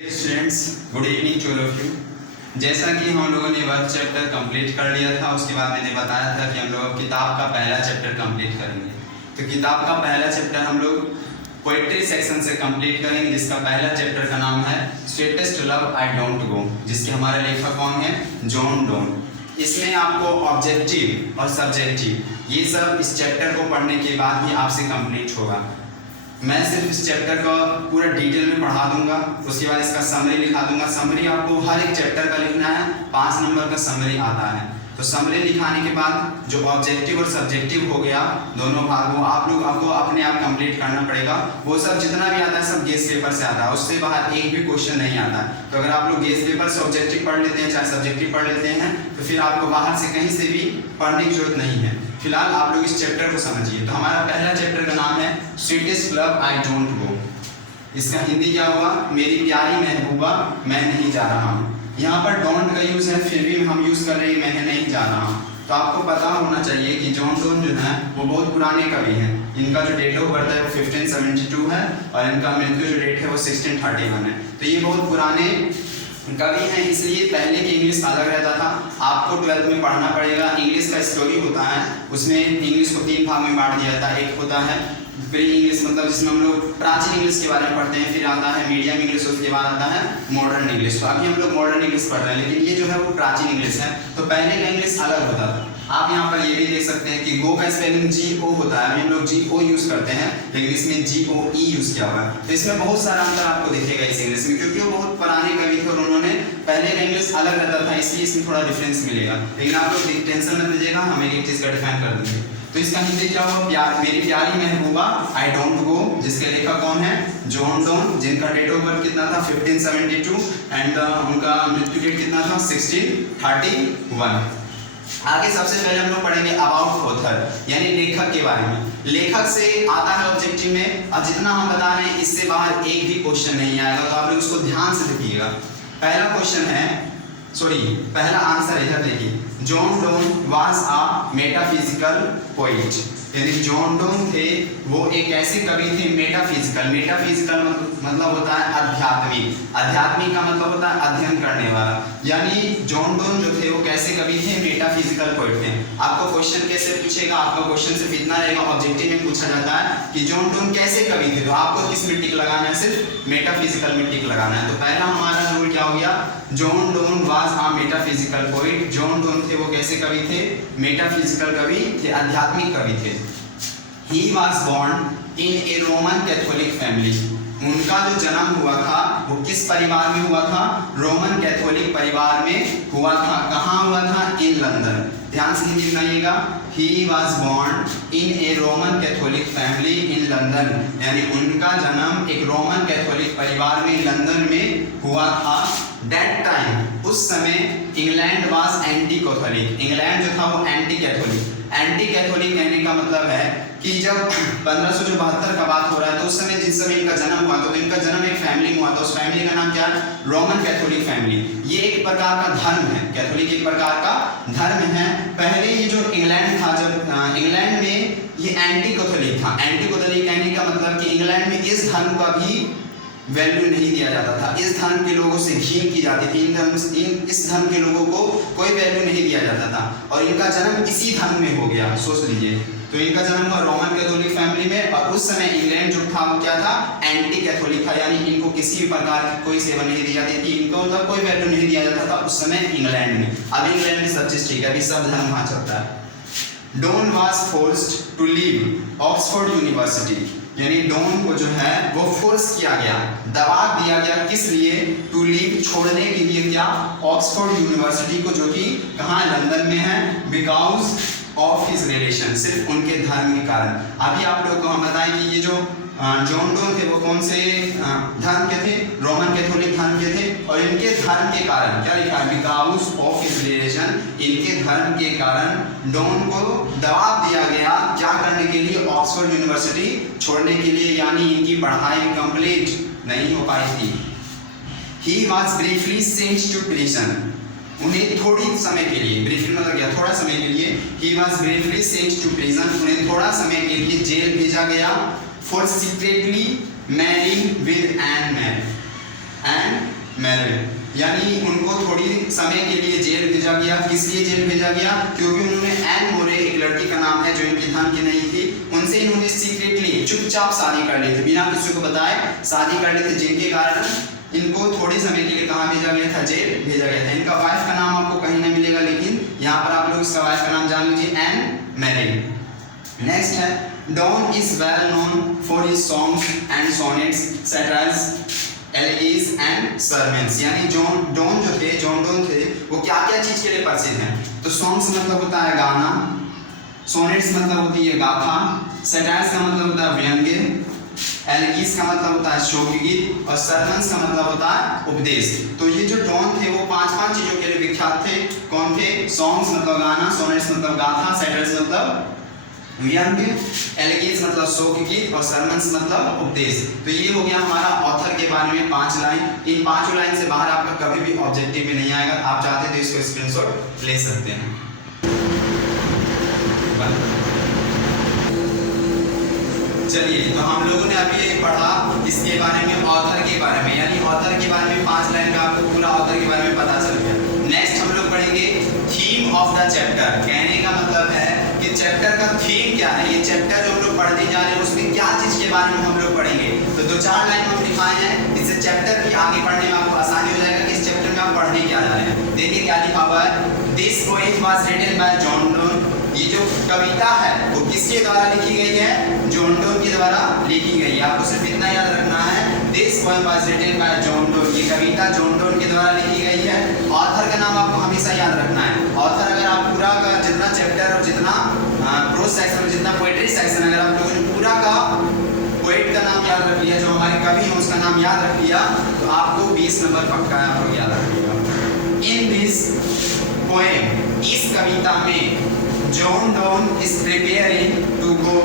Students, good evening to all of you. जैसा कि हम लोगों ने वर्क चैप्टर कंप्लीट कर लिया था, उसके बाद मैंने बताया था कि हम लोग किताब का पहला चैप्टर कंप्लीट करेंगे। तो किताब का पहला चैप्टर हम लोग पोएट्री सेक्शन से कंप्लीट करेंगे, जिसका पहला चैप्टर का नाम है sweetest love I don't go, जिसके हमारे लेखक कौन है? John Donne. इसमें आपको ऑब्जेक्टिव और सब्जेक्टिव ये सब इस चैप्टर को पढ़ने के बाद ही आपसे कंप्लीट होगा। मैं सिर्फ इस चैप्टर का पूरा डिटेल में पढ़ा दूंगा, उसके बाद इसका समरी लिखा दूंगा। समरी आपको हर एक चैप्टर का लिखना है, 5 नंबर का समरी आता है। तो समरी लिखाने के बाद जो ऑब्जेक्टिव और सब्जेक्टिव हो गया दोनों भाग, वो आपको अपने आप कंप्लीट करना पड़ेगा। वो सब जितना भी आता है सब गेस पेपर से आता है, उससे बाहर एक भी क्वेश्चन नहीं आता है। तो अगर आप लोग गेस पेपर से ऑब्जेक्टिव पढ़ लेते हैं, चाहे सब्जेक्टिव पढ़ लेते हैं, तो फिर आपको बाहर से कहीं से भी पढ़ने की जरूरत नहीं है। फिलहाल आप लोग इस चैप्टर को समझिए। तो हमारा पहला चैप्टर का नाम है स्वीटेस्ट लव आई डोंट गो। इसका हिंदी क्या हुआ? मेरी प्यारी महबूबा मैं नहीं जा रहा हूँ। यहाँ पर डोंट का यूज है, फिर भी हम यूज कर रहे हैं मैं नहीं जा रहा हूँ। तो आपको पता होना चाहिए कि जॉन डोन जो है वो बहुत पुराने कवि हैं। इनका जो डेट ऑफ बर्थ है वो 1572 है और इनका मृत्यु जो डेट है वो 1631 है। तो ये बहुत पुराने कवि हैं, इसलिए पहले की इंग्लिश अलग रहता था। आपको 12th में पढ़ना पड़ेगा। इंग्लिश का स्टोरी होता है, उसमें इंग्लिश को 3 भाग में बांट दिया जाता है। एक होता है प्री इंग्लिश, मतलब जिसमें हम लोग प्राचीन इंग्लिश के बारे में पढ़ते हैं, फिर आता है मीडियम इंग्लिश, उसके बाद आता है मॉडर्न इंग्लिश। तो अभी हम लोग मॉडर्न इंग्लिश पढ़ रहे हैं, लेकिन ये जो है वो प्राचीन इंग्लिश है। तो पहले का इंग्लिश अलग होता था। आप यहाँ पर ये भी देख सकते हैं कि गो का स्पेलिंग GO होता है, अभी हम लोग GO यूज करते हैं, लेकिन इसमें GOE यूज किया हुआ है। तो इसमें बहुत सारा अंतर आपको दिखेगा इस इंग्लिश में, क्योंकि वो बहुत पुराने कवि थे और उन्होंने पहले का इंग्लिश अलग रहता था, इसलिए इसमें थोड़ा डिफरेंस मिलेगा। लेकिन आप लोग टेंशन मत लीजिएगा, हम एक चीज का डिफाइन कर देंगे। तो इसका हिंदी क्या हुआ? प्यार मेरी प्यारी महबूबा आई डोंट गो, जिसके लेखक कौन है? जॉन डोन, जिनका डेट ऑफ बर्थ कितना था? 1572 एंड उनका मृत्यु डेट कितना था? 1631। आगे सबसे पहले हम लोग पढ़ेंगे अबाउट ऑथर, यानी लेखक के बारे में। लेखक से आता है ऑब्जेक्टिव में, और जितना हम बता रहे हैं इससे बाहर एक भी क्वेश्चन नहीं आएगा, तो आप लोग उसको ध्यान से देखिएगा। पहला क्वेश्चन है, पहला आंसर इधर देखिए। John Donne was a metaphysical poet, यानी जॉन डोन थे वो एक ऐसे कवि थे मेटाफिजिकल। मेटाफिजिकल मतलब होता है आध्यात्मिक। आध्यात्मिक का मतलब होता है अध्ययन करने वाला। यानी जॉन डोन जो थे वो कैसे कवि थे? मेटाफिजिकल पोएट थे। आपको क्वेश्चन कैसे पूछेगा? आपका क्वेश्चन सिर्फ इतना रहेगा, ऑब्जेक्टिव में पूछा जाता है कि जॉन डोन कैसे कवि थे, तो आपको किस में टिक लगाना है? सिर्फ मेटाफिजिकल में टिक लगाना है। तो पहला हमारा रूल क्या हो गया? John Donne was a metaphysical poet. John Donne थे वो कैसे कवि थे? मेटाफिजिकल कवि थे, आध्यात्मिक कवि थे। He was born in a Roman Catholic family. उनका जो जन्म हुआ था वो किस परिवार में हुआ था? रोमन कैथोलिक परिवार में हुआ था। कहाँ हुआ था? In London. ध्यान से हिंदी बनाइएगा। He was born in a Roman Catholic family in London, यानी उनका जन्म एक रोमन कैथोलिक परिवार में लंदन में हुआ था। That time, उस समय England was anti Catholic. England जो था वो एंटी कैथोलिक। एंटी कैथोलिक कहने का मतलब है कि जब 1572 का बात हो रहा है, तो उस समय जिस समय इनका जन्म हुआ, तो इनका जन्म एक फैमिली में हुआ था। उस फैमिली का नाम क्या है? Roman Catholic family. ये एक प्रकार का धर्म है, कैथोलिक एक प्रकार का धर्म है। पहले ये जो इंग्लैंड था, जब इंग्लैंड में ये एंटी कैथोलिक था। एंटी कैथोलिक कहने का मतलब कि इंग्लैंड में इस धर्म का भी वैल्यू नहीं दिया जाता था। इस धर्म के लोगों से घृणा की जाती थी। इस धर्म के लोगों को कोई वैल्यू नहीं दिया जाता था, और इनका जन्म इसी धर्म में हो गया। सोच लीजिए, तो इनका जन्म हुआ रोमन कैथोलिक फैमिली में, और उस समय इंग्लैंड जो था वो क्या था? एंटी कैथोलिक था, यानी इनको किसी भी प्रकार की कोई सेवा नहीं दी जाती थी, इनको मतलब कोई वैल्यू नहीं दिया जाता था उस समय इंग्लैंड में। अब इंग्लैंड में सब चीज ठीक है, अभी सब धर्म वहाँ चलता है। Donne was forced to leave Oxford University, यानी डॉन को जो है वो फोर्स किया गया, दबाव दिया गया। किस लिए? टू लीव, छोड़ने के लिए। क्या? ऑक्सफोर्ड यूनिवर्सिटी को, जो कि कहाँ? लंदन में है। बिकॉज ऑफ हिज रिलीजन, सिर्फ उनके धर्म के कारण। अभी आप लोग को हम बताएं कि ये जो जॉन डोन थे वो कौन से धर्म के थे? रोमन कैथोलिक धर्म के थे। और इनके धर्म के कारण क्या लिखा है? बिकॉज ऑफ हिज रिलीजन, इनके धर्म के कारण डॉन को दबाव दिया गया क्या करने के लिए? ऑक्सफोर्ड यूनिवर्सिटी छोड़ने के लिए, यानी इनकी पढ़ाई कंप्लीट नहीं हो पाई थी। He was briefly sent to prison, उन्हें थोड़ी समय के लिए, ब्रीफली मतलब क्या? थोड़ा समय के लिए। He was briefly sent to prison, उन्हें थोड़ा समय के लिए जेल भेजा गया। For secretly marrying with an man, and married, यानी उनको थोड़ी समय के लिए जेल भेजा गया। किस लिए जेल भेजा गया? क्योंकि उन्होंने एन मोरे, एक लड़की का नाम है जो इनकी धन की नहीं थी, उनसे इन्होंने सीक्रेटली चुपचाप शादी कर ली थी, बिना किसी को बताए शादी कर ली थी, जिनके कारण इनको थोड़े समय के लिए कहाँ भेजा गया था? जेल भेजा गया था। इनका वाइफ का नाम आपको कहीं नहीं मिलेगा, लेकिन यहाँ पर आप लोग इसका वाइफ का नाम जान लीजिए, एन मैरिड। नेक्स्ट है Donne is well known for his songs and sonnets, satires, elegies and sermons, यानी जॉन डोन थे वो क्या क्या चीज के लिए प्रसिद्ध हैं? तो सॉन्ग्स मतलब होता है गाना, सोनेट्स मतलब होती है गाथा, सैटायर्स का मतलब होता है व्यंग्य, एलेगीज का मतलब होता है शोकगीत, और सरमन्स का मतलब होता है उपदेश। तो ये जो डॉन थे वो 5 चीजों के लिए विख्यात थे। कौन थे? सॉन्ग्स मतलब गाना, सोनेट्स मतलब गाथा, सैटायर्स मतलब व्यंग्य, एलेगीज मतलब शोकगीत, और सरमन्स मतलब उपदेश। तो ये हो गया हमारा ऑथर के बारे में 5 लाइन। इन 5 लाइन से बाहर आपका कभी भी ऑब्जेक्टिव में नहीं आएगा। आप चाहते तो इसको स्क्रीनशॉट ले सकते हैं। चलिए, तो हम लोगों ने अभी पढ़ा इसके बारे में, ऑथर के बारे में, यानी ऑथर के बारे में 5 लाइन का आपको पूरा ऑथर के बारे में पता चल गया। नेक्स्ट हम लोग पढ़ेंगे थीम ऑफ द चैप्टर। कहने का मतलब है कि चैप्टर का थीम क्या है, ये चैप्टर जो हम लोग पढ़ने जा रहे हैं उसमें क्या चीज के बारे में हम लोग पढ़ेंगे। तो 2-4 लाइन हम दिखाए हैं, इससे चैप्टर की आगे पढ़ने में आपको आसानी हो जाएगा कि इस चैप्टर में आप पढ़ने क्या जा रहे हैं। देखिए क्या लिखा हुआ है, this poem was written by John Donne. ये जो कविता है वो किसके द्वारा लिखी गई है? जॉन डोन के द्वारा लिखी गई है। आपको सिर्फ इतना याद रखना है, this poem was written by John Donne, ये कविता जॉन डोन के द्वारा लिखी गई है। ऑथर का नाम आपको हमेशा याद रखना है। ऑथर अगर आप पूरा का जितना चैप्टर और जितना प्रोज सेक्शन और जितना पोएट्री सेक्शन अगर आप लोगों ने पूरा का पोएट का नाम याद रख लिया, जो हमारे कवि हैं उसका नाम याद रख लिया, तो आपको 20 नंबर पक्का है, आप लोग याद रखिएगा। इन दिस पोएम, इस कविता में John Donne is preparing to go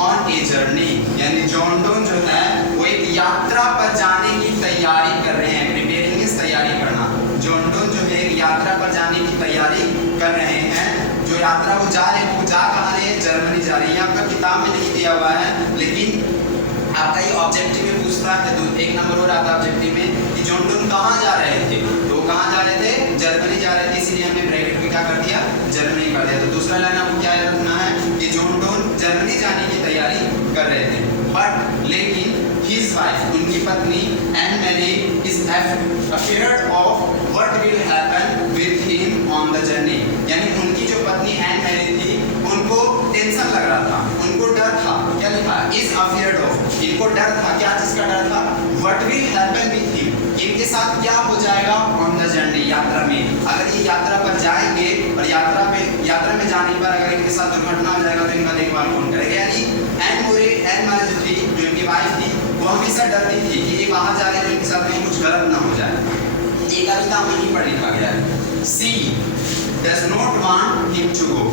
on a journey, यानी जॉन डोन जो है वो एक यात्रा पर जाने की तैयारी कर रहे हैं। प्रिपेयरिंग इज तैयारी करना। जॉन डोन जो है एक यात्रा पर जाने की तैयारी कर रहे हैं। जो यात्रा वो जा रहे हैं, वो जा कहाँ रहे हैं? जर्मनी जा रही है। आपका किताब में नहीं दिया हुआ है, लेकिन आपका ये ऑब्जेक्टिव में पूछता है, 1 नंबर हो रहा था ऑब्जेक्टिव में कि जॉन डोन कहाँ जा रहे थे? तो कहाँ जा रहे थे? जर्मनी जा रहे थे, इसीलिए हमने ब्रैकेट में क्या कर दिया? जर्मनी कर दिया। तो दूसरा लाइन आपको क्या याद रखना है कि जॉन डोन जर्मनी जाने की तैयारी कर रहे थे, बट लेकिन his wife, उनकी पत्नी Anne Mary is afraid of what will happen with him on the journey, यानी उनकी जो पत्नी एन मैरी थी उनको टेंशन लग रहा था, उनको डर था। क्या लिखा? is afraid of, इनको डर था। क्या चीज का डर था? what will happen with him, इनके साथ क्या हो जाएगा on the journey, यात्रा में। अगर ये यात्रा पर जाएंगे और यात्रा में जाने पर अगर इनके साथ दुर्घटना हो जाएगा तो इनका देखभाल कौन करेगा? यानी एन मैरी जो थी, जो इनकी वाइफ थी, वो हमेशा डरती थी कि ये बाहर जा रहे हैं तो इनके साथ कहीं कुछ गलत ना हो जाए। ये कविता वहीं पर लिखा गया है। She does not want him to go,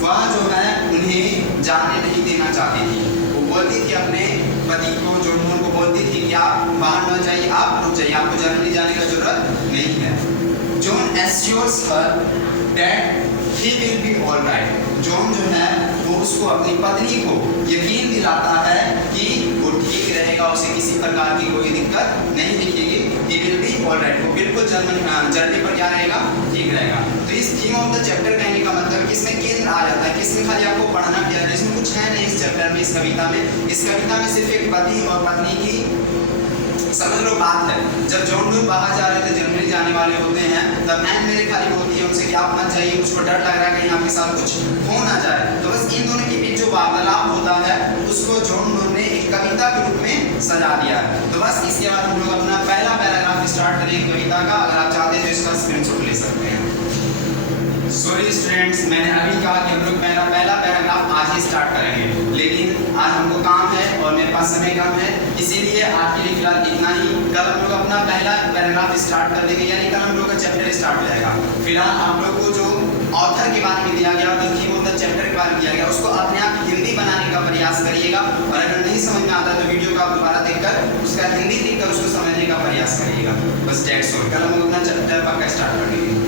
वह जो है उन्हें जाने नहीं देना चाहती थी। वो बोलती थी अपने पति को, जॉन डोन को बोलती थी कि आप बाहर न जाइए, आप रुक जाइए, आपको जर्मनी जाने का जरूरत नहीं है। John assures her that he will be alright, John जो है वो उसको, अपनी पत्नी को यकीन दिलाता है कि वो ठीक रहेगा, उसे किसी प्रकार की कोई दिक्कत नहीं दिखेगी। ही विल बी ऑलराइट, वो बिल्कुल जर्नी पर क्या रहेगा? ठीक रहेगा। तो इस थीम ऑफ द चैप्टर कहने का मतलब किसमें केंद्र आ जाता है, किसमें खाली आपको पढ़ना क्या है, इसमें कुछ है नहीं इस चैप्टर में, इस कविता में। इस कविता में सिर्फ एक पति और पत्नी की समझ लो बात है। जब जॉन डोन बाहर जा रहे थे, जर्मनी जाने वाले होते हैं, तब एन मैरी खाली होती है उनसे कि आप मत जाइए, मुझको डर लग रहा है कहीं आपके साथ कुछ हो ना जाए। तो बस इन दोनों के बीच जो वार्तालाप होता है उसको जॉन डोन ने एक कविता के रूप में सजा दिया है। तो बस इसके बाद हम लोग अपना पहला पैराग्राफ स्टार्ट करेंगे कविता का। अगर आप चाहते हैं तो इसका स्क्रीनशॉट ले सकते हैं। सॉरी स्टूडेंट्स, मैंने अभी कहा कि हम लोग पहला पैराग्राफ आज ही स्टार्ट करेंगे, लेकिन आज हमको काम है और मेरे पास समय कम है, इसीलिए आज के लिए फिलहाल इतना ही। कल हम लोग अपना पहला पैराग्राफ स्टार्ट कर देंगे, यानी कल हम लोग का चैप्टर स्टार्ट हो जाएगा। फिलहाल आप लोग को जो ऑथर के बारे में दिया गया और जो थीम ऑफ द चैप्टर के बारे में दिया गया उसको अपने आप हिंदी बनाने का प्रयास करिएगा, और अगर नहीं समझ में आता तो वीडियो को आप दोबारा देखकर उसका हिंदी देखकर उसको समझने का प्रयास करिएगा। बस डेट्स ऑल। कल हम लोग अपना चैप्टर पक्का स्टार्ट कर देंगे।